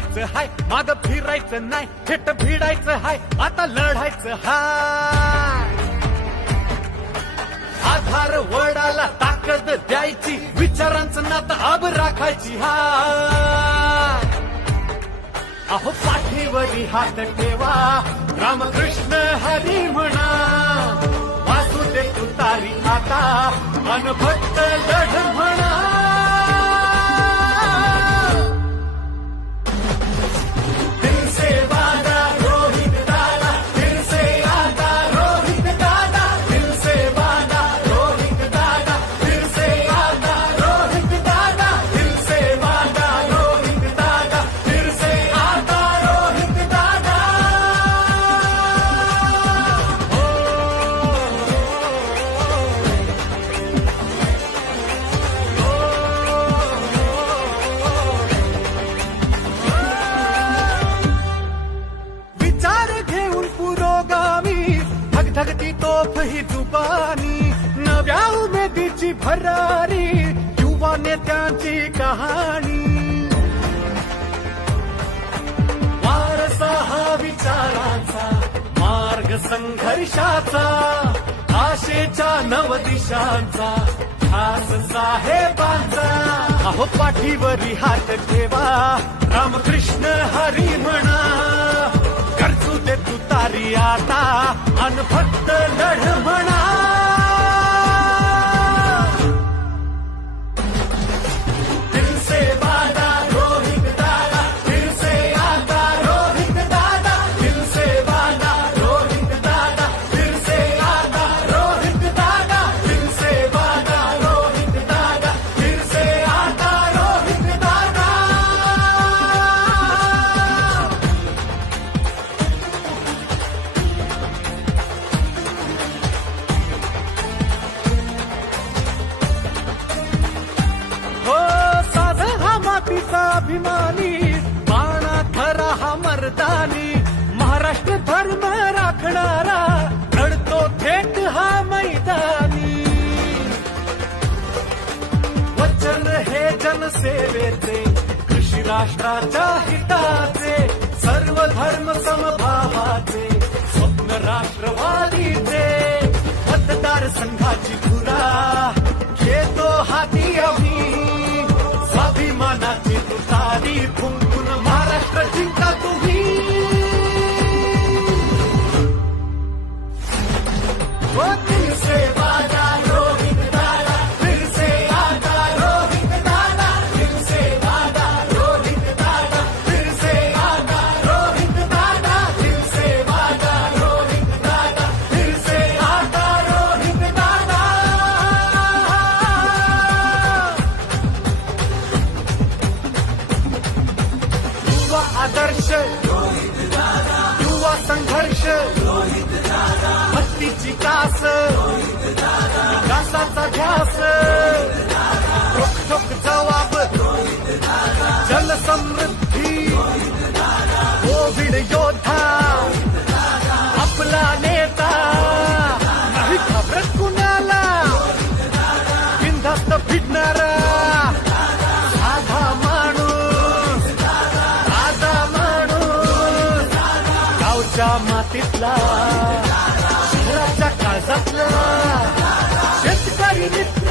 फिरायचं हाय, माग फिरायचं नाही, थेट भिडायचं हाय, आता लढायचं हाय. आधार वडाला ताकद द्यायची, विचारांचं नातं आब राखायची हाय. अहो पाठीवरी हात ठेवा, रामकृष्ण हरी म्हणा, वासुदे तुतारी आता, अन फक्त लढ म्हणा. धगधगती तोफ ही जुबानी, नव्या उमेदीची भरारी, युवा नेत्यांची कहाणी. वारसा हा विचारांचा, मार्ग संघर्षाचा, आशेच्या नवदिशांचा, ध्यास साहेबांचा. अहो पाठीवरी हात ठेवा, रामकृष्ण हरी म्हणा, गरजू दे तुतारी आता, अन फक्त लढ म्हणा. दिल से वादा रोहित दादा, दिल से आता रोहित दादा, दिल से वादा रोहित दादा, दिल से आता रोहित दादा, दिल से वादा रोहित दादा, दिल से आता रोहित दादा. हो साधा हा मातीचा अभिमानी, बाणा खरा हा मर्दानी, महाराष्ट्र धर्म राखणारा, लढतो थेट हा मैदानी. वचन हे जनसेवेचे, कृषी राष्ट्राच्या हिताचे, सर्व धर्म समभावाचे, स्वप्न राष्ट्रवादीचे. मतदार संघाची धुरा घेतो हाती आम्ही, स्वाभिमानाची तुतारी फुंकून महाराष्ट्र जिंका तुम्ही. वो दिल से वादा रोहित दादा, दिल से आता रोहित दादा, दिल से वादा रोहित दादा, दिल से आता रोहित दादा, दिल से वादा रोहित दादा, दिल से आता रोहित दादा. युवा आदर्श, युवा संघर्ष, भक्तीची कास, विकासाचा ध्यास, रोखोक जबाब, जलसमृद्धी, कोविड योद्धा, आपला नेता, नाही घाबरत कुणाला, बिनधास्त फिरणारा, साधा माणूस, साधा माणूस, गावच्या मातीतला, शहराच्या काळजातला, शेतकरी मित्र.